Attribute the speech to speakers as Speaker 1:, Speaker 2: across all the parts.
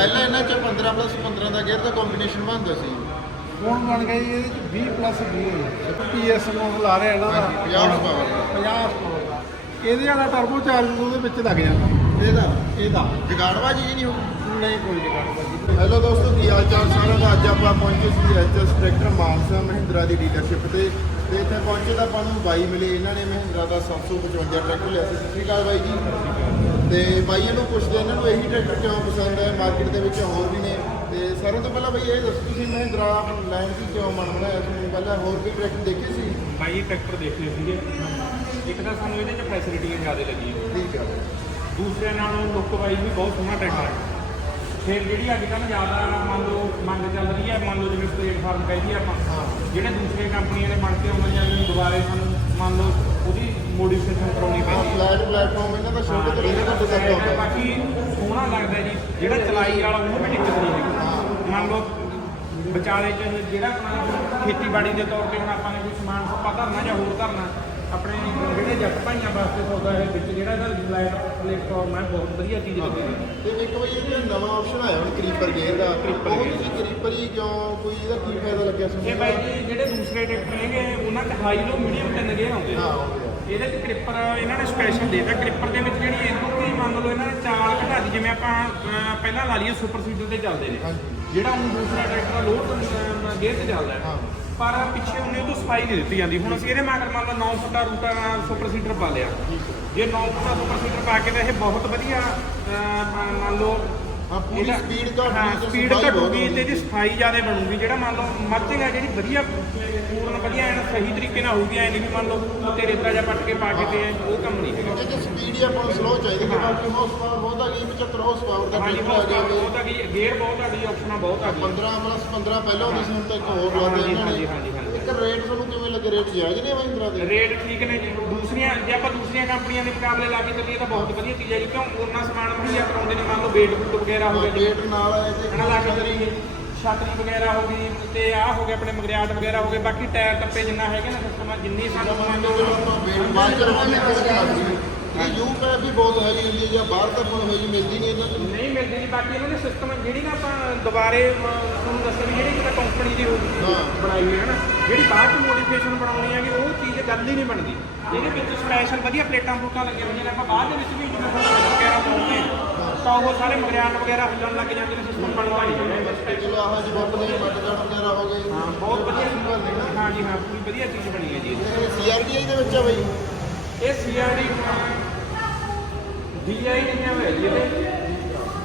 Speaker 1: ਪਹਿਲਾਂ ਇਹਨਾਂ ਚ 15 ਪਲੱਸ 15 ਦਾ ਗੇਅਰ ਦਾ ਕੰਬੀਨੇਸ਼ਨ ਬਣਦਾ ਸੀ।
Speaker 2: ਹੁਣ ਬਣ ਗਈ ਇਹਦੇ ਚ 20 ਪਲੱਸ 20 ਪੀਐਸ ਮਾਡਲ ਆ ਰਿਹਾ ਇਹਨਾਂ ਦਾ।
Speaker 1: ਹਾਂਜੀ, 50 horsepower ਦਾ।
Speaker 2: 50 horsepower ਦਾ। ਇਹਦੇ ਵਾਲਾ ਟਰਬੋ ਚਾਰਜਰ ਉਹਦੇ ਵਿੱਚ ਲੱਗ ਜਾਂਦਾ
Speaker 1: ਇਹਦਾ?
Speaker 2: ਇਹਦਾ।
Speaker 1: ਜਗਾੜਬਾਜੀ ਜੀ ਨਹੀਂ ਹੋਊ?
Speaker 2: ਨਹੀਂ ਕੋਈ ਜਗਾੜ ਭਾਜੀ
Speaker 1: ਹੈਲੋ ਦੋਸਤੋ ਕੀ ਹਾਲ ਚਾਲ ਸਾਰਿਆਂ ਦਾ? ਅੱਜ ਆਪਾਂ ਪਹੁੰਚੇ ਸੀ ਐਚਐਸ ਟਰੈਕਟਰ ਮਾਨਸਾ ਮਹਿੰਦਰਾ ਦੀ ਡੀਲਰਸ਼ਿਪ ਤੇ। ਤੇ ਇੱਥੇ ਪਹੁੰਚੇ ਤਾਂ ਆਪਾਂ ਨੂੰ ਬਾਈ ਮਿਲੇ। ਇਹਨਾਂ ਨੇ ਮਹਿੰਦਰਾ ਦਾ 755 ਟਰੈਕਟਰ ਲਿਆ ਸੀ। ਸਤਿ ਸ਼੍ਰੀ ਅਕਾਲ ਬਾਈ ਜੀ। ਤੇ ਬਾਈਆਂ ਨੂੰ ਪੁੱਛਦੇ ਇਹਨਾਂ ਨੂੰ ਇਹੀ ਟਰੈਕਟਰ ਕਿਉਂ ਪਸੰਦ ਹੈ? ਮਾਰਕੀਟ ਦੇ ਵਿੱਚ ਹੋਰ ਵੀ ਨੇ। ਤੇ ਸਾਰਿਆਂ ਤੋਂ ਪਹਿਲਾਂ ਬਾਈ ਇਹ ਦੱਸੋ ਤੁਸੀਂ ਮਹਿੰਦਰਾ ਲੈਣ ਦੀ ਕਿਉਂ ਮਨ ਬਣਾਇਆ? ਤੁਸੀਂ ਪਹਿਲਾਂ ਹੋਰ ਵੀ ਟਰੈਕਟਰ ਦੇਖੇ ਸੀ?
Speaker 3: ਬਾਈ ਟਰੈਕਟਰ ਦੇਖੇ ਸੀਗੇ। ਇੱਕ ਤਾਂ ਸਾਨੂੰ ਇਹਦੇ ਚ ਫੈਸਿਲਿਟੀਆਂ ਜ਼ਿਆਦਾ ਲੱਗੀਆਂ।
Speaker 1: ਠੀਕ ਆ।
Speaker 3: ਦੂਸਰੇ ਨਾਲੋਂ ਲੁੱਕ ਵਾਈਜ਼ ਵੀ ਬਹੁਤ ਸੋਹਣਾ ਟਰੈਕਟਰ ਹੈ ਫਿਰ ਜਿਹੜੀ ਅੱਜ ਕੱਲ੍ਹ ਜ਼ਿਆਦਾ ਮੰਨ ਲਓ ਮੰਗ ਚੱਲ ਰਹੀ ਹੈ ਮੰਨ ਲਓ ਜਿਵੇਂ ਪਲੇਟਫਾਰਮ ਕਹਿੰਦੀ ਆਪਾਂ ਜਿਹੜੇ ਦੂਸਰੇ ਕੰਪਨੀਆਂ ਦੇ ਬਣ ਕੇ ਆਉਂਦੀਆਂ ਨੇ ਦੁਬਾਰੇ ਸਾਨੂੰ ਮੰਨ ਲਓ ਮੋਡੀਫਿਕੇਸ਼ਨ ਕਰਾਉਣੀ ਪੈਂਦੀ ਹੈ।
Speaker 1: ਫਲੈਟ ਪਲੇਟਫਾਰਮ ਇਹਨਾਂ ਦਾ ਛੋਟੇ ਤੋਂ ਇਹਨਾਂ ਦਾ
Speaker 3: ਹਾਂ,
Speaker 1: ਹੁੰਦਾ
Speaker 3: ਬਾਕੀ ਸੋਹਣਾ ਲੱਗਦਾ ਜੀ ਜਿਹੜਾ ਚਲਾਈ ਵਾਲਾ ਉਹਨੂੰ ਵੀ ਦਿੱਕਤ ਨਹੀਂ ਹੈਗੀ। ਮੰਨ ਲਓ ਵਿਚਾਲੇ ਚ ਜਿਹੜਾ ਆਪਣਾ ਖੇਤੀਬਾੜੀ ਦੇ ਤੌਰ ਤੇ ਹੁਣ ਆਪਾਂ ਨੇ ਕੋਈ ਸਮਾਨ ਸੱਪਾ ਧਰਨਾ ਜਾਂ ਹੋਰ ਧਰਨਾ ਆਪਣੇ ਜਿਹੜੇ ਜੱਟ ਭਾਈਆਂ ਵਾਸਤੇ ਸੌਦਾ ਹੈ ਵਿੱਚ ਜਿਹੜਾ ਇਹਦਾ ਲਾਈਟ ਪਲੇਟਫਾਰਮ ਹੈ ਬਹੁਤ ਵਧੀਆ ਚੀਜ਼ ਲੱਗੀ ਹੈ।
Speaker 1: ਤੇ ਇੱਕ ਵਾਰੀ ਇਹਦਾ ਨਵਾਂ ਆਪਸ਼ਨ ਆਇਆ ਹੁਣ ਕਰੀਪਰ ਗੇਅਰ ਦਾ
Speaker 3: ਕਰੀਪਰ gear।
Speaker 1: ਤੁਸੀਂ ਕਰੀਪਰ ਹੀ ਕਿਉਂ ਕੋਈ ਇਹਦਾ ਕੀ ਫਾਇਦਾ ਲੱਗਿਆ
Speaker 3: ਇਹ
Speaker 1: ਤੁਹਾਨੂੰ
Speaker 3: ਬਾਈ ਜੀ ਜਿਹੜੇ ਦੂਸਰੇ ਟਰੈਕਟਰ ਹੈਗੇ ਉਹਨਾਂ ਤੇ ਹਾਈ ਲੋ ਮੀਡੀਅਮ ਤਿੰਨ ਗੇਅਰ ਆਉਂਦੇ
Speaker 1: ਹਾਂ
Speaker 3: ਨੇ।
Speaker 1: ਹੋ
Speaker 3: ਇਹਦੇ ਚ ਕ੍ਰਿਪਰ ਇਹਨਾਂ ਨੇ ਸਪੈਸ਼ਲ ਦੇਤਾ। ਕ੍ਰਿਪਰ ਦੇ ਵਿੱਚ ਜਿਹੜੀ ਇਹਨੂੰ ਵੀ ਮੰਨ ਲਓ ਇਹਨਾਂ ਨੇ ਚਾਲ ਘਟਾ ਦਿੱਤੀ ਜਿਵੇਂ ਆਪਾਂ ਅਹ, ਪਹਿਲਾਂ ਲਾ ਲਈਏ ਸੁਪਰ ਸੀਡਰ ਤੇ ਚੱਲਦੇ ਨੇ।
Speaker 1: ਹਾਂਜੀ।
Speaker 3: ਜਿਹੜਾ ਹੁਣ ਦੂਸਰਾ ਟਰੈਕਟਰ ਲੋਡ ਗੇਅਰ ਤੇ ਚੱਲਦਾ ਹੈ।
Speaker 1: ਹਾਂ।
Speaker 3: ਪਰ ਪਿੱਛੇ ਉਹਨੇ ਤੋਂ ਸਫ਼ਾਈ ਨਹੀਂ ਦਿੱਤੀ ਜਾਂਦੀ। ਹੁਣ ਅਸੀਂ ਇਹਦੇ ਮਗਰ ਮੰਨ ਲਓ 9 ਫੁੱਟਾ ਰੂਟਾ ਸੁਪਰ ਸੀਡਰ ਪਾ ਲਿਆ। ਜੇ 9 ਫੁੱਟਾ ਸੁਪਰ ਸੀਡਰ ਪਾ ਕੇ ਤਾਂ ਇਹ ਬਹੁਤ ਵਧੀਆ ਅਹ, ਮੰਨ ਲਓ
Speaker 1: ਹਾਂ ਪੂਰੀ ਸਪੀਡ ਘੱਟ
Speaker 3: ਹਾਂ ਸਪੀਡ
Speaker 1: ਬਹੁਤ
Speaker 3: ਘਟੂਗੀ ਤੇ। ਇਹਦੀ ਸਫ਼ਾਈ ਜ਼ਿਆਦਾ ਬਣੂਗੀ। ਜਿਹੜਾ ਮੰਨ ਲਓ ਮਰਚਿੰਗ ਹੈ ਜਿਹੜੀ ਵਧੀਆ ਪੂਰਨ ਵਧੀਆ ਐਨ ਸਹੀ ਤਰੀਕੇ ਨਾਲ ਹੋਊਗੀ ਐ ਨਹੀਂ ਵੀ ਮੰਨ ਲਓ ਤੇ ਰੇਤਾ ਜਾਂ ਪੱਟ ਕੇ ਪਾ ਕੇ ਤੇ ਉਹ ਕੰਮ ਨਹੀਂ ਹੈਗਾ।
Speaker 1: ਜੇ ਸਪੀਡ ਆਪਾਂ ਨੂੰ ਸਲੋ ਚਾਹੀਦੀ ਕਿ ਬਾਕੀ ਹਾਰਸ ਪਾਵਰ ਬਹੁਤ ਆ ਗਈ 75 ਹਾਰਸ ਪਾਵਰ ਦਾ
Speaker 3: ਹਾਂਜੀ
Speaker 1: ਟਰੈਕਟਰ ਆ
Speaker 3: ਬਹੁਤ ਬਹੁਤ ਆ ਗਈ ਗੇਅਰ ਬਹੁਤ ਆ ਗਈ ਆਪਸ਼ਨਾਂ ਬਹੁਤ ਆ ਗਈ।
Speaker 1: 15 ਪਲੱਸ 15 ਪਹਿਲਾਂ ਹੁੰਦੀ ਸੀ ਹੁਣ ਤਾਂ ਇੱਕ ਹੋਰ
Speaker 3: ਹਾਂਜੀ,
Speaker 1: ਇਹਨਾਂ
Speaker 3: ਹਾਂਜੀ,
Speaker 1: ਨੇ
Speaker 3: ਹਾਂਜੀ, ਹਾਂਜੀ।
Speaker 1: ਇੱਕ ਰੇਟ ਤੁਹਾਨੂੰ ਕਿਵੇਂ ਲੱਗੇ? ਰੇਟ ਜਾਇਜ਼ ਨੇ ਮਹਿੰਦਰਾ ਦੇ?
Speaker 3: ਰੇਟ ਠੀਕ ਨੇ ਜੀ। ਦੂਸਰੀਆਂ ਜੇ ਆਪਾਂ ਦੂਸਰੀਆਂ ਕੰਪਨੀਆਂ ਦੇ ਮੁਕਾਬਲੇ ਲਾ ਕੇ ਚੱਲੀਏ ਤਾਂ ਬਹੁਤ ਵਧੀਆ ਚੀਜ਼ ਹੈ ਜੀ। ਕਿਉਂ? ਉਹਨਾਂ ਸਮਾਨ ਮੁਹੱਈਆ ਕਰਾਉਂਦੇ ਨੇ। ਮੰਨ ਲਓ ਵੇਟ ਬੂਟ ਵਗੈਰਾ ਹੋ ਗਿਆ ਜੀ।
Speaker 1: ਰੇਟ ਨਾਲ ਇਹਦੇ
Speaker 3: ਹਨਾ ਲਾ ਕੇ ਚੱਲੀਏ। ਛਾਤਰੀ ਵਗੈਰਾ ਹੋ ਗਈ ਤੇ ਆਹ ਹੋ ਗਿਆ ਆਪਣੇ ਮਗਰਿਆਟ ਵਗੈਰਾ ਹੋ ਗਏ। ਬਾਕੀ ਟਾਇਰ ਟੱਪੇ ਜਿੰਨਾ ਹੈਗੇ ਨਾ ਸਿਸਟਮ ਜਿੰਨੀ ਸਾਨੂੰ ਮੰਨ ਲਓ
Speaker 1: ਵੇਟ ਬਾਅਦ ਰਵਾਂਗੇ ਕਿਸ ਨਾਲ ਦੀ ਇਹ ਯੂ ਪੈ ਵੀ ਬਹੁਤ ਹੈਗੀ ਹੁੰਦੀ ਹੈ ਜਾਂ ਬਾਹਰ ਤਾਂ ਹੈਗੀ ਮਿਲਦੀ ਨਹੀਂ ਇਹਨਾਂ ਨੂੰ।
Speaker 3: ਬਾਕੀ ਇਹਨਾਂ ਨੇ ਸਿਸਟਮ ਜਿਹੜੀ ਨਾ ਆਪਾਂ ਦੁਬਾਰੇ ਤੁਹਾਨੂੰ ਦੱਸਿਆ ਵੀ ਜਿਹੜੀ ਕਿਤਾ ਕੰਪਨੀ ਦੀ ਹੋਊਗੀ
Speaker 1: ਹਾਂ।
Speaker 3: ਬਣਾਈ ਹੋਈ ਹੈ ਨਾ ਜਿਹੜੀ ਬਾਅਦ ਚ ਮੋਡੀਫਿਕੇਸ਼ਨ ਬਣਾਉਣੀ ਹੈਗੀ ਉਹ ਚੀਜ਼ ਗੱਲ ਹੀ ਨਹੀਂ ਬਣਦੀ। ਇਹਦੇ ਵਿੱਚ ਸਪੈਸ਼ਲ ਵਧੀਆ ਪਲੇਟਾਂ ਪਲੂਟਾਂ ਲੱਗੀਆਂ ਹੋਈਆਂ ਨੇ ਆਪਾਂ ਬਾਅਦ ਦੇ ਵਿੱਚ ਵੀ ਜਿਵੇਂ ਵਗੈਰਾ ਪਾਉਂਦੇ ਹਾਂ, ਤਾਂ ਉਹ ਸਾਰੇ ਮਗਰਿਆਟ ਵਗੈਰਾ ਹਿੱਲਣ ਲੱਗ ਜਾਂਦੇ ਨੇ ਸਿਸਟਮ ਬਣਦਾ ਨਹੀਂ ਬਸ
Speaker 1: ਚਲੋ ਆਹ ਜੀ ਬੱਟ ਦੇ ਮੱਟਗੜ ਵਗੈਰਾ ਹੋ ਗਏ।
Speaker 3: ਹਾਂ ਬਹੁਤ ਵਧੀਆ। ਚੀਜ਼ ਬਣਦੀ ਹੈ ਹਾਂ ਜੀ ਹਾਂ ਪੂਰੀ ਵਧੀਆ ਚੀਜ਼ ਬਣੀ ਹੈ ਜੀ। ਇਹ।
Speaker 1: ਸੀਆਰਡੀਆਈ ਦੇ ਵਿੱਚ ਆ ਬਈ?
Speaker 3: ਇਹ ਸੀਆਰਡੀ ਡੀਆਈ ਦੀਆਂ ਹੋਇਆ ਜੀ ਇਹਦੇ।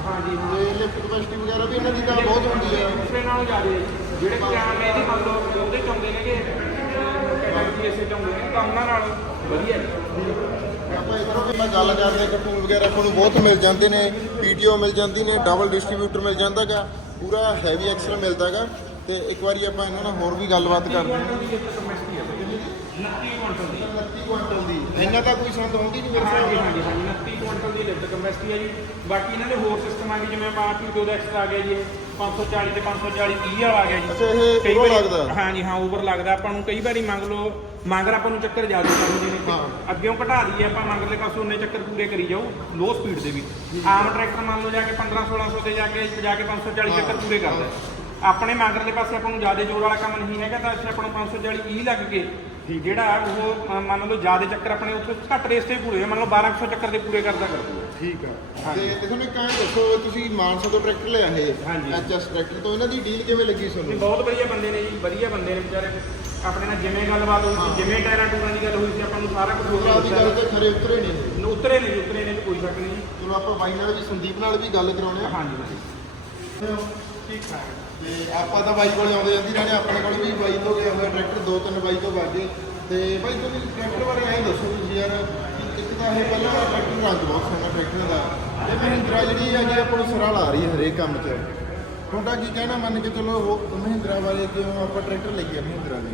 Speaker 3: ਹਾਂ ਜੀ ਹਾਂ
Speaker 1: ਤੇ ਲਿਫਟ ਕਪੈਸਿਟੀ ਵਗੈਰਾ ਵੀ ਇਹਨਾਂ ਦੀ ਤਾਂ ਬਹੁਤ ਹੁੰਦੀ ਹੈ
Speaker 3: ਦੂਸਰੇ ਨਾਲੋਂ ਜ਼ਿਆਦਾ ਹੈ ਜੀ। ਜਿਹੜੇ ਕਿ ਆਮ ਇਹਦੀ ਮੰਨ ਲਓ ਉਹਦੇ ਚ ਆਉਂਦੇ ਨੇਗੇ। ਕੈਟਾਗਰੀ ਐਸੇ ਚ ਆਉਂਦੇ ਨੇ ਤਾਂ ਉਹਨਾਂ ਨਾਲ ਵਧੀਆ ਜੀ।
Speaker 1: ਆਪਾਂ ਇਧਰੋਂ ਵੀ ਗੱਲ ਕਰਦੇ ਹਾਂ ਟੂਲ ਵਗੈਰਾ ਆਪਾਂ ਨੂੰ ਬਹੁਤ ਮਿਲ ਜਾਂਦੇ ਨੇ ਪੀਟੀਓ ਮਿਲ ਜਾਂਦੀ ਨੇ ਡਬਲ ਡਿਸਟ੍ਰੀਬਿਊਟਰ ਮਿਲ ਜਾਂਦਾਗਾ ਪੂਰਾ ਹੈਵੀ ਐਕਸਲ ਮਿਲਦਾਗਾ ਤੇ ਇੱਕ ਵਾਰੀ ਆਪਾਂ ਇਹਨਾਂ ਨਾਲ ਹੋਰ ਵੀ ਗੱਲਬਾਤ ਕਰਦੇ ਹਾਂ।
Speaker 3: 29 ਕੁਇੰਟਲ ਦੀ।
Speaker 1: 29 ਕੁਇੰਟਲ ਦੀ। ਇਹਨਾਂ ਦਾ ਕੋਈ ਸੰਦ ਹੁੰਦੀ ਨਹੀਂ ਮੇਰੇ
Speaker 3: ਹਾਂਜੀ
Speaker 1: ਹਿਸਾਬ
Speaker 3: ਹਾਂਜੀ ਹਾਂਜੀ 29 ਲਿਫਟ ਕੈਪੈਸਿਟੀ ਹੈ ਜੀ। ਬਾਕੀ ਇਹਨਾਂ ਦੇ ਹੋਰ ਸਿਸਟਮ ਆ ਗਏ ਜਿਵੇਂ ਆਪਾਂ ਆਰਟੀ ਦਾ ਐਕਸਟਰਾ ਆ ਗਿਆ ਜੀ ਇਹ 540 ਤੇ 540 30 ਵਾਲਾ ਆ ਗਿਆ ਜੀ।
Speaker 1: ਅੱਛਾ ਇਹ
Speaker 3: ਕਈ
Speaker 1: ਉਹ
Speaker 3: ਵਾਰੀ-
Speaker 1: ਲੱਗਦਾ।
Speaker 3: ਹਾਂਜੀ ਹਾਂ ਓਵਰ ਲੱਗਦਾ। ਆਪਾਂ ਨੂੰ ਕਈ ਵਾਰੀ ਮੰਗ ਲਓ ਮੰਗਰ ਆਪਾਂ ਨੂੰ ਚੱਕਰ ਜ਼ਿਆਦਾ ਚਾਹੀਦੇ ਨੇ
Speaker 1: ਹਾਂ।
Speaker 3: ਅੱਗੇੋਂ ਘਟਾ ਦਈਏ ਆਪਾਂ ਮੰਗਲੇ ਪਾਸੇ ਉਹਨੇ ਚੱਕਰ ਪੂਰੇ ਕਰੀ ਜਾਓ ਲੋ ਸਪੀਡ ਦੇ ਵਿੱਚ ਆਮ ਟਰੈਕਟਰ ਮੰਨ ਲਓ ਜਾ ਕੇ 15 1600 ਤੇ ਜਾ ਕੇ ਜਾ ਕੇ 540 ਚੱਕਰ ਪੂਰੇ ਕਰਦਾ ਆਪਣੇ ਮੰਗਰਲੇ ਪਾਸੇ ਆਪਾਂ ਨੂੰ ਜ਼ਿਆਦਾ ਜ਼ੋਰ ਵਾਲਾ ਕੰਮ ਨਹੀਂ ਹੈਗਾ ਤਾਂ ਇੱਥੇ ਆਪਾਂ ਨੂੰ 540 ਈ ਲੱਗ ਕੇ ਜਿਹੜਾ ਉਹ ਮੰਨ ਲਓ ਜ਼ਿਆਦਾ ਚੱਕਰ ਆਪਣੇ ਉੱਥੇ ਘੱਟ ਰੇਸ ਤੇ ਪੂਰੇ ਮੰਨ ਲਓ 1200 ਚੱਕਰ ਦੇ ਪੂਰੇ ਕਰਦਾ ਕਰ ਦੂਗਾ
Speaker 1: ਠੀਕ ਆ। ਤੇ ਤੇ ਤੁਹਾਨੂੰ ਇੱਕ ਐਂ ਦੱਸੋ ਤੁਸੀਂ ਮਾਨਸਾ ਤੋਂ ਟਰੈਕਟਰ ਲਿਆ ਇਹ
Speaker 3: ਹਾਂਜੀ।
Speaker 1: ਐਚਐਸ ਟਰੈਕਟਰ ਤੋਂ ਇਹਨਾਂ ਦੀ ਡੀਲ ਕਿਵੇਂ ਲੱਗੀ
Speaker 3: ਨਹੀਂ,
Speaker 1: ਤੁਹਾਨੂੰ?
Speaker 3: ਬਹੁਤ ਵਧੀਆ ਬੰਦੇ ਨੇ ਜੀ ਵਧੀਆ ਬੰਦੇ ਨੇ ਵਿਚਾਰੇ। ਆਪਣੇ ਨਾਲ ਜਿਵੇਂ ਗੱਲਬਾਤ ਹੋਈ ਸੀ ਜਿਵੇਂ ਟਾਇਰਾਂ ਟੂਰਾਂ ਦੀ ਗੱਲ ਹੋਈ ਸੀ ਆਪਾਂ ਨੂੰ ਸਾਰਾ ਕੁਝ ਹੋ
Speaker 1: ਉਹਨਾਂ ਦੀ ਗੱਲ ਤੇ ਖਰੇ ਉਤਰੇ ਨਹੀਂ ਇਹ।
Speaker 3: ਉਤਰੇ ਨਹੀਂ ਉਤਰੇ ਨਹੀਂ ਕੋਈ ਸ਼ੱਕ ਨਹੀਂ
Speaker 1: ਚਲੋ ਆਪਾਂ ਬਾਈ ਨਾਲ ਵੀ ਸੰਦੀਪ ਨਾਲ ਵੀ ਗੱਲ ਕਰਾਉਣੇ ਆ।
Speaker 3: ਹਾਂਜੀ। ਹਾਂਜੀ ਠੀਕ ਠਾਕ
Speaker 1: ਤੇ ਆਪਾਂ ਤਾਂ ਬਾਈ ਕੋਲ ਆਉਂਦੇ ਜਾਂਦੀ ਰਹੇ, ਆਪਣੇ ਕੋਲ ਵੀ ਬਾਈ ਤੋਂ ਗਿਆ ਹੋਇਆ ਟਰੈਕਟਰ, ਦੋ ਤਿੰਨ ਬਾਈ ਤੋਂ ਵਾਗੇ ਤੇ ਬਾਈ ਤੁਸੀਂ ਟਰੈਕਟਰ ਬਾਰੇ ਐਂ ਦੱਸੋ ਤੁਸੀਂ ਯਾਰ ਕਿ ਇੱਕ ਤਾਂ ਇਹ ਪਹਿਲਾਂ ਟਰੈਕਟਰ ਰੰਗ ਬਹੁਤ ਸੋਹਣਾ ਟਰੈਕਟਰ ਦਾ। ਤੇ ਮਹਿੰਦਰਾ ਜਿਹੜੀ ਹੈਗੀ ਆਪਾਂ ਨੂੰ ਸਰਾਲ ਆ ਰਹੀ ਹੈ ਹਰੇਕ ਕੰਮ 'ਚ। ਤੁਹਾਡਾ ਕੀ ਕਹਿਣਾ ਮੰਨ ਕੇ ਚਲੋ, ਉਹ ਮਹਿੰਦਰਾ ਬਾਰੇ ਕਿਉਂ ਆਪਾਂ ਟਰੈਕਟਰ ਲਈਏ ਮਹਿੰਦਰਾ ਦੇ?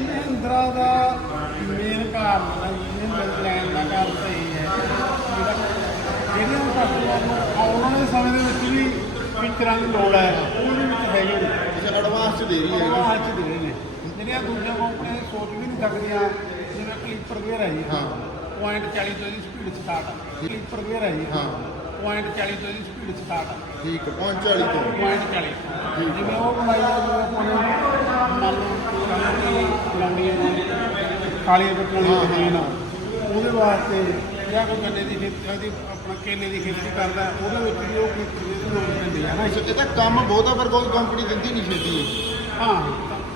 Speaker 2: ਮਹਿੰਦਰਾ ਦਾ ਮੇਨ ਕਾਰਨ ਹੈ ਮਹਿੰਦਰ ਲੈਣ ਦਾ ਕਾਰਨ ਸਹੀ ਹੈ। ਜਿਹੜਾ ਜਿਹੜੀਆਂ ਕਸਟਮਰ ਆਉਣ ਵਾਲੇ ਸਮੇਂ ਦੇ ਵਿੱਚ ਵੀ ਫੀਚਰਾਂ ਦੀ ਲੋੜ ਹੈ। ਉਹਦੇ ਵਿੱਚ ਹੈਗੇ ਨੇ
Speaker 1: ਅੱਛਾ ਐਡਵਾਂਸ 'ਚ ਦੇ ਰਹੀ
Speaker 2: ਉਹ
Speaker 1: ਹੈਗੀ
Speaker 2: ਅੱਜ ਦੇ ਰਹੇ ਨੇ ਜਿਹੜੀਆਂ ਦੂਜੀਆਂ ਕੰਪਨੀਆਂ ਸੋਚ ਵੀ ਨਹੀਂ ਸਕਦੀਆਂ ਜਿਵੇਂ ਕਲੀਪਰ ਗੇਅਰ ਹੈ ਜੀ
Speaker 1: ਹਾਂ।
Speaker 2: ਪੁਆਇੰਟ 40 ਤੋਂ ਇਹਦੀ ਸਪੀਡ ਸਟਾਰਟ ਕਲੀਪਰ ਗੇਅਰ ਹੈ ਜੀ
Speaker 1: ਹਾਂ।
Speaker 2: ਪੁਆਇੰਟ 40 ਤੋਂ ਇਹਦੀ ਸਪੀਡ ਸਟਾਰਟ
Speaker 1: ਠੀਕ ਹੈ ਪਹੁੰਚ ਵਾਲੀ ਤੋਂ।
Speaker 2: ਪੁਆਇੰਟ 40 ਜਿਵੇਂ ਉਹ ਬਣਾਈ ਆ ਜਿਵੇਂ ਆਪਾਂ ਨੇ ਮੰਨ ਲਓ ਕਿ ਲੰਡੀਆਂ ਕਾਲੀਆਂ ਪੱਤੀਆਂ
Speaker 1: ਹਾਂ,
Speaker 2: ਦੀ ਜ਼ਮੀਨ ਆ। ਉਹਦੇ ਵਾਸਤੇ ਜਾਂ ਕੋਈ ਗੰਨੇ ਦੀ ਖੇਤੀ ਉਹਦੀ ਆਪਣਾ ਕੇਲੇ ਦੀ ਖੇਤੀ ਕਰਦਾ ਉਹਦੇ ਵਿੱਚ ਵੀ ਉਹ ਦੀ ਲੋੜ ਪੈਂਦੀ ਹੈ ਨਾ
Speaker 1: ਅੱਛਾ ਇਹ ਤਾਂ ਕੰਮ ਬਹੁਤਾ ਪਰ ਕੋਈ ਕੰਪਨੀ ਦਿੰਦੀ ਨਹੀਂ ਛੇਤੀ
Speaker 2: ਹਾਂ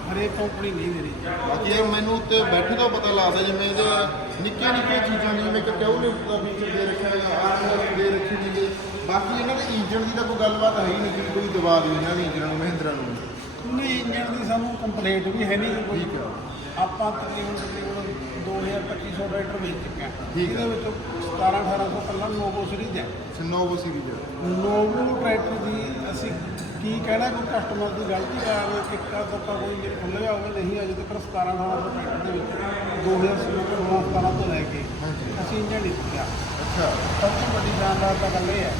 Speaker 2: ਹਰੇਕ ਕੰਪਨੀ ਨਹੀਂ ਦੇ ਰਹੀ
Speaker 1: ਬਾਕੀ ਇਹ ਮੈਨੂੰ ਉੱਤੇ ਬੈਠੇ ਤੋਂ ਪਤਾ ਲੱਗਦਾ ਜਿਵੇਂ ਇਹਦੇ ਨਿੱਕੀਆਂ ਨਿੱਕੀਆਂ ਚੀਜ਼ਾਂ ਨੇ ਜਿਵੇਂ ਕਿ ਕਿਉਂ ਲਿਫਟ ਦਾ ਫੀਚਰ ਦੇ ਰੱਖਿਆ ਹੈ ਆਰਐਸ ਦੇ ਰੱਖੀ ਦੀ ਹੈ। ਬਾਕੀ ਇਹਨਾਂ ਦੇ ਇੰਜਨ ਦੀ ਤਾਂ ਕੋਈ ਗੱਲਬਾਤ ਹੈ ਹੀ ਨਹੀਂ ਕਿ ਕੋਈ ਦਬਾ ਦਿਓ ਇਹਨਾਂ ਦੇ ਇੰਜਨ ਨੂੰ ਮਹਿੰਦਰਾ ਨੂੰ।
Speaker 2: ਨਹੀਂ ਇੰਜਣ ਦੀ ਸਾਨੂੰ ਕੰਪਲੇਂਟ ਵੀ ਹੈ ਨਹੀਂ ਕੋਈ ਆਪਾਂ ਤਕਰੀਬਨ ਤਕਰੀਬਨ 2250 ਟਰੈਕਟਰ ਵੇਚ ਚੁੱਕੇ ਹਾਂ
Speaker 1: ਠੀਕ ਹੈ।
Speaker 2: ਇਹਦੇ ਵਿੱਚ 17 1800 ਕੱਲਾ ਨੋਵੋ ਸੀਰੀਜ਼ ਹੈ।
Speaker 1: ਸਨੋਵੋ ਸੀਰੀਜ਼
Speaker 2: ਨੋਵੋ ਟਰੈਕਟਰ ਦੀ ਅਸੀਂ ਕੀ ਕਹਿਣਾ ਕੋਈ ਕਸਟਮਰ ਦੀ ਗਲਤੀ ਕਾਰਨ ਟਿੱਕਾ ਤੱਕਾ ਕੋਈ ਮੇਰੇ ਖੁੱਲ੍ਹ ਗਿਆ ਹੋਵੇ ਨਹੀਂ ਅਜੇ ਤੱਕ 17 1800 ਟਰੈਕਟਰ ਦੇ ਵਿੱਚ 2016 ਤੋਂ 17 ਤੋਂ ਲੈ ਕੇ
Speaker 1: ਹਾਂਜੀ।
Speaker 2: ਅਸੀਂ ਇੰਜਣ ਨਹੀਂ ਚੁੱਕਿਆ
Speaker 1: ਅੱਛਾ।
Speaker 2: ਸਭ ਤੋਂ ਵੱਡੀ ਜਾਨਦਾਰ ਤਾਂ ਗੱਲ ਇਹ ਹੈ।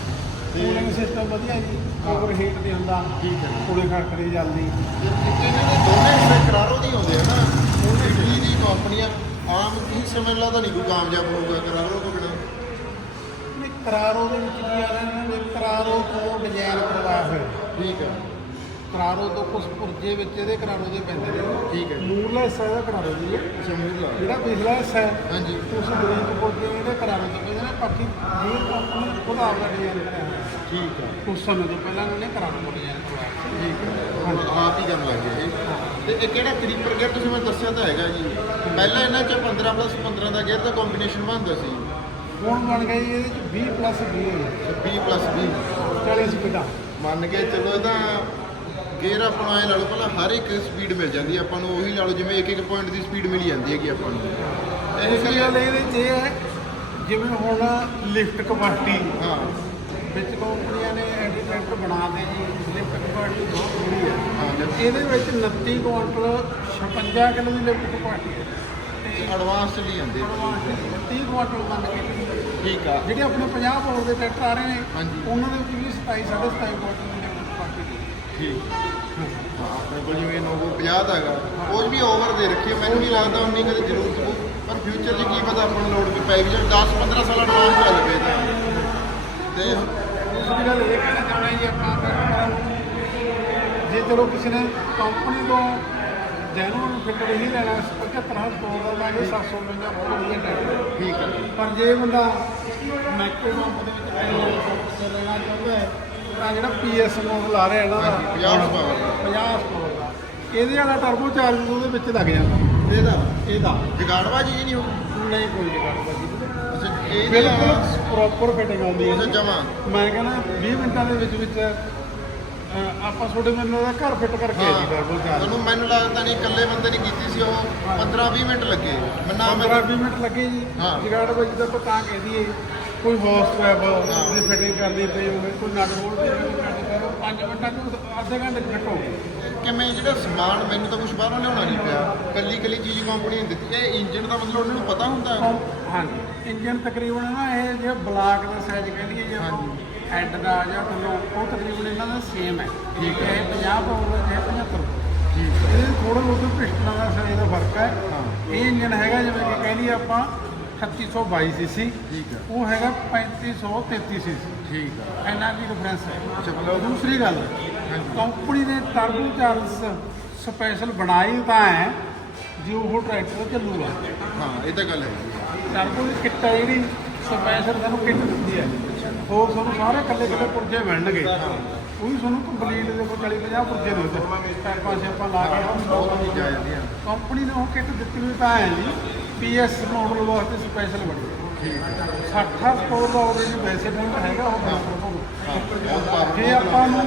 Speaker 2: ਕੂਲਿੰਗ ਸਿਸਟਮ ਵਧੀਆ ਜੀ ਓਵਰ ਹੀਟ ਨਹੀਂ ਹੁੰਦਾ
Speaker 1: ਠੀਕ ਹੈ
Speaker 2: ਕੋਲੇ ਖੜਕੜੀ ਜਲਦੀ
Speaker 1: ਤੇ ਇਹਨਾਂ ਦੇ ਦੋਨੇ ਹਿੱਸੇ ਕਰਾਰੋ ਦੇ ਹੀ ਹੁੰਦੇ ਆ ਨਾ। ਉਹਨੇ ਇਟਲੀ ਦੀ ਕੰਪਨੀਆਂ ਆਮ ਕਿਸੇ ਸਮੇਂ ਲੱਗਦਾ ਨਹੀਂ ਕੋਈ ਕਾਮਯਾਬ ਹੋਊਗਾ ਕਰਾਰੋ ਤੋਂ ਬਿਨਾਂ
Speaker 2: ਨਹੀਂ ਕਰਾਰੋ ਦੇ ਵਿੱਚ ਕੀ ਆ ਰਿਹਾ ਨੇ ਕਰਾਰੋ ਤੋਂ ਡਿਜ਼ਾਈਨ ਕਰਵਾਇਆ ਹੋਇਆ
Speaker 1: ਠੀਕ ਹੈ
Speaker 2: ਕਰਾਰੋ ਤੋਂ ਕੁਝ ਪੁਰਜੇ ਵਿੱਚ ਇਹਦੇ ਕਰਾਰੋ ਦੇ ਪੈਂਦੇ ਨੇ।
Speaker 1: ਠੀਕ ਹੈ
Speaker 2: ਮੂਰਲਾ ਹਿੱਸਾ ਇਹਦਾ ਕਰਾਰੋ ਦੀ। ਹੈ
Speaker 1: ਸਮੂਲਾ
Speaker 2: ਜਿਹੜਾ ਪਿਛਲਾ ਹਿੱਸਾ ਹੈ
Speaker 1: ਹਾਂਜੀ।
Speaker 2: ਉਸ ਬਰੀਕ ਪੁਰਜੇ ਇਹਦੇ ਕਰਾਰੋ ਤੋਂ ਪੈਂਦੇ ਨੇ ਬਾਕੀ ਇਹ ਕੰਪਨੀ ਖੁਦ ਆਪਦਾ ਡਿਜ਼ਾਈਨ ਕਰਾਇਆ। ਹੋਇਆ।
Speaker 1: ਠੀਕ ਹੈ
Speaker 2: ਕੁਝ ਸਮੇਂ ਤੋਂ ਪਹਿਲਾਂ ਕਰਾਰੋ ਤੋਂ ਡਿਜ਼ਾਈਨ ਕਰਵਾਇਆ
Speaker 1: ਠੀਕ ਹੈ ਹੁਣ ਆਪ ਹੀ ਕਰਨ ਲੱਗ ਗਏ ਇਹ। ਤੇ ਇਹ ਕਿਹੜਾ ਕਰੀਪਰ ਗੇਅਰ ਤੁਸੀਂ ਮੈਨੂੰ ਦੱਸਿਆ ਤਾਂ ਹੈਗਾ ਜੀ। ਪਹਿਲਾਂ ਇਹਨਾਂ ਚ 15 ਪਲੱਸ 15 ਦਾ ਗੇਅਰ ਦਾ ਕੰਬੀਨੇਸ਼ਨ ਬਣਦਾ ਸੀ।
Speaker 2: ਹੁਣ ਬਣ ਗਈ ਇਹਦੇ ਚ 20 ਪਲੱਸ 20 ਹੈ।
Speaker 1: 20 ਪਲੱਸ 20
Speaker 2: 40 ਸਪੀਡਾਂ
Speaker 1: ਮੰਨ ਕੇ ਚਲੋ ਇਹਦਾ ਗੇਅਰ ਆਪਾਂ ਨੂੰ ਐ ਲਾ ਲਓ ਪਹਿਲਾਂ ਹਰ ਇੱਕ ਸਪੀਡ ਮਿਲ ਜਾਂਦੀ ਹੈ ਆਪਾਂ ਨੂੰ ਉਹੀ ਲਾ ਲਓ ਜਿਵੇਂ ਇੱਕ ਇੱਕ ਪੁਆਇੰਟ ਦੀ ਸਪੀਡ ਮਿਲੀ ਜਾਂਦੀ ਹੈਗੀ ਆਪਾਂ ਨੂੰ। ਇਹ
Speaker 2: ਇਸ ਗੱਲ ਇਹਦੇ ਚ ਇਹ ਹੈ ਜਿਵੇਂ ਹੁਣ ਲਿਫਟ ਕਪੈਸਿਟੀ
Speaker 1: ਹਾਂ।
Speaker 2: ਵਿੱਚ ਕੰਪਨੀਆਂ ਨੇ ਐਡੀਟਰ ਬਣਾ ਦੇ ਜੀ ਲਿਫਟ ਕਪੈਸਿਟੀ ਬਹੁਤ ਥੋੜੀ ਹੈ। ਇਹਦੇ ਵਿੱਚ 29 ਕੁਆਂਟਲ 56 ਕਿਲੋ ਦੀ ਲਿਫਟ ਕਪੈਸਿਟੀ ਹੈ। ਤੇ
Speaker 1: ਐਡਵਾਂਸ ਚੱਲੀ ਜਾਂਦੇ
Speaker 2: 30 ਕੁਆਂਟਲ ਮੰਨ ਕੇ
Speaker 1: ਠੀਕ ਆ।
Speaker 2: ਜਿਹੜੇ ਆਪਣੇ 50 ਪਾਉ ਦੇ ਟਰੈਕਟਰ ਆ ਰਹੇ ਨੇ
Speaker 1: ਹਾਂਜੀ।
Speaker 2: ਉਹਨਾਂ ਦੇ ਵਿੱਚ ਵੀ 27 27 ਕੁਆਂਟਲ ਦੀ ਲਿਫਟ ਕਪੈਸਿਟੀ
Speaker 1: ਠੀਕ। ਆਪਣੇ ਕੋਲ ਜਿਵੇਂ ਨੋਵੋ 50 ਦਾ ਹੈਗਾ ਉਹ ਵੀ ਓਵਰ ਦੇ ਰੱਖੀ ਮੈਨੂੰ ਨਹੀਂ ਲੱਗਦਾ ਉਨੀ ਕਦੇ ਜ਼ਰੂਰਤ ਪਊ। ਪਰ ਫਿਊਚਰ 'ਚ ਕੀ ਪਤਾ ਆਪਾਂ ਨੂੰ ਲੋਡ ਵੀ ਪੈ ਵੀ ਜਾਵੇ 10 15 ਸਾਲ ਚੱਲ ਪਏ ਤਾਂ। ਤੇ
Speaker 2: ਦੂਸਰੀ ਗੱਲ ਇਹ ਕਹਿਣਾ ਜੀ ਆਪਾਂ ਜੇ ਚਲੋ ਕਿਸੇ ਨੇ ਕੰਪਨੀ ਤੋਂ ਜੈਨੂਅਨ ਫਿੱਟਰ ਹੀ ਲੈਣਾ 75 ਸਟੋਰ ਦਾ ਲਾਗੇ 700 ਮਹਿੰਗਾ ਬਹੁਤ ਵਧੀਆ ਟਰੈਕਟਰ
Speaker 1: ਠੀਕ ਹੈ।
Speaker 2: ਪਰ ਜੇ ਬੰਦਾ ਮੈਕਸਿਮਮ ਦੇ ਵਿੱਚ ਐਲੀਮੈਂਟ ਲੈਣਾ ਚਾਹੁੰਦਾ ਹੈ ਤਾਂ ਜਿਹੜਾ ਪੀਐਸ ਮਾਡਲ ਆ ਰਿਹਾ ਇਹਨਾਂ ਦਾ
Speaker 1: ਹਾਂਜੀ, 50 horsepower ਦਾ।
Speaker 2: 50 ਸਟੋਰ ਦਾ। ਇਹਦੇ ਵਾਲਾ ਟਰਬੋ ਚਾਰਜ ਉਹਦੇ ਵਿੱਚ ਲੱਗ ਜਾਂਦਾ।
Speaker 1: ਇਹਦਾ?
Speaker 2: ਇਹਦਾ।
Speaker 1: ਜਗਾੜਬਾਜੀ ਜੀ ਨਹੀਂ ਹੋ
Speaker 2: ਨਹੀਂ ਕੋਈ ਜਗਾੜ ਬਾਜੀ
Speaker 1: ਅੱਛਾ ਇਹ
Speaker 2: ਬਿਲਕੁਲ ਪ੍ਰੋਪਰ ਫਿਟਿੰਗ ਆਉਂਦੀ ਹੈ।
Speaker 1: ਜਮਾ।
Speaker 2: ਮੈਂ ਕਹਿੰਦਾ 20 ਮਿੰਟਾਂ ਦੇ ਵਿੱਚ ਵਿੱਚ ਅਹ, ਆਪਾਂ ਤੁਹਾਡੇ ਮੈਨੂੰ ਦਾ ਘਰ ਫਿੱਟ ਕਰਕੇ ਆਈ ਟਰਬੋ ਚਾਰਜ
Speaker 1: ਤੁਹਾਨੂੰ ਮੈਨੂੰ ਲੱਗਦਾ ਨਹੀਂ ਇਕੱਲੇ ਬੰਦੇ ਨੇ ਕੀਤੀ ਸੀ ਉਹ 15 20 ਮਿੰਟ ਲੱਗੇ। ਮੈਂ ਨਾਮ
Speaker 2: 15 20 ਮਿੰਟ ਲੱਗੇ ਜੀ।
Speaker 1: ਹਾਂ।
Speaker 2: ਜਗਾੜ ਬਾਜੀ ਦਾ ਆਪਾਂ ਤਾਂ ਕਹਿ ਦਈਏ ਕੋਈ ਹੌਸ ਵੈਬ। ਦੀ ਫਿਟਿੰਗ ਕਰਨੀ ਪਈ ਹੋਵੇ ਕੋਈ ਨਟ ਬੋਲਟ ਦੀ ਫਿਟਿੰਗ ਕਰਨੀ 5 ਮਿੰਟਾਂ ਚ ਅੱਧੇ ਘੰਟੇ ਗਈ
Speaker 1: ਕਿਵੇਂ ਜਿਹੜਾ ਸਮਾਨ ਮੈਨੂੰ ਤਾਂ ਕੁਝ ਬਾਹਰੋਂ ਲਿਆਉਣਾ ਨਹੀਂ ਪਿਆ। ਕੱਲੀ ਕੱਲੀ ਚੀਜ਼ ਕੰਪਨੀ ਨੇ ਦਿੱਤੀ। ਇਹ ਇੰਜਨ ਦਾ ਮਤਲਬ ਉਹਨਾਂ ਨੂੰ ਪਤਾ ਹੁੰਦਾ ਹੈ?
Speaker 2: ਹਾਂਜੀ। ਇੰਜਨ ਤਕਰੀਬਨ ਨਾ ਇਹ ਜਿਹੜਾ ਬਲਾਕ ਦਾ ਸਾਈਜ਼ ਕਹਿ ਲਈਏ ਜੇ ਹੈਡ ਦਾ ਜਾਂ ਥੱਲੋਂ ਉਹ ਤਕਰੀਬਨ ਇਹਨਾਂ ਦਾ ਸੇਮ ਹੈ।
Speaker 1: ਠੀਕ ਹੈ।
Speaker 2: ਇਹ 50 ਪਾਉ ਦਾ ਹੈ 75
Speaker 1: ਠੀਕ ਹੈ।
Speaker 2: ਇਹਦੇ ਥੋੜਾ ਬਹੁਤ ਪਿਸਟਨਾਂ ਦਾ ਸਾਈਜ਼ ਦਾ ਫ਼ਰਕ ਹੈ।
Speaker 1: ਹਾਂ।
Speaker 2: ਇਹ ਇੰਜਨ ਹੈਗਾ ਜਿਵੇਂ ਕਿ ਕਹਿ ਲਈਏ ਆਪਾਂ 3622 ਸੀਸੀ
Speaker 1: ਠੀਕ ਹੈ।
Speaker 2: ਉਹ ਹੈਗਾ 3533 ਸੀਸੀ
Speaker 1: ਠੀਕ ਹੈ।
Speaker 2: ਇੰਨਾ ਕੀ ਡਿਫਰੈਂਸ ਹੈ।
Speaker 1: ਅੱਛਾ। ਮਤਲਬ
Speaker 2: ਦੂਸਰੀ ਗੱਲ। ਕੰਪਨੀ ਨੇ ਟਰਬੋ ਚਾਰਜ ਸਪੈਸ਼ਲ ਬਣਾਈ ਤਾਂ ਹੈ ਜੇ ਉਹ ਟਰੈਕਟਰ ਚੱਲੂਗਾ
Speaker 1: ਹਾਂ ਇਹ ਤਾਂ ਗੱਲ ਹੈ।
Speaker 2: ਟਰਬੋ ਦੀ ਕਿੱਟ ਹੈ ਜਿਹੜੀ ਸਪੈਸ਼ਲ ਸਾਨੂੰ ਕਿੱਟ ਦਿੰਦੀ ਹੈ। ਹੋਰ ਤੁਹਾਨੂੰ ਸਾਰੇ ਕੱਲੇ ਕੱਲੇ ਪੁਰਜੇ ਮਿਲਣਗੇ। ਉਹ ਵੀ ਤੁਹਾਨੂੰ ਕੰਪਲੀਟ ਦੇ ਕੋਲ 40 50 ਪੁਰਜੇ ਦੇ ਉੱਤੇ ਚਾਰ ਪਾਸੇ ਆਪਾਂ ਲਾ ਕੇ
Speaker 1: ਬਹੁਤ ਚੀਜ਼ਾਂ ਆ ਜਾਂਦੀਆਂ।
Speaker 2: ਕੰਪਨੀ ਨੇ ਉਹ ਕਿੱਟ ਦਿੱਤੀ ਹੋਈ ਤਾਂ ਹੈ ਜੀ ਪੀਐਸ ਮਾਡਲ ਵਾਸਤੇ ਸਪੈਸ਼ਲ ਬਣੀ।
Speaker 1: ਠੀਕ ਹੈ।
Speaker 2: 60 ਸਟੋਰ ਦਾ ਆਲਰੇਡੀ ਵੈਸੇ ਟੈਂਕ ਹੈਗਾ ਉਹ
Speaker 1: ਹਾਂ,
Speaker 2: ਜੇ ਆਪਾਂ ਨੂੰ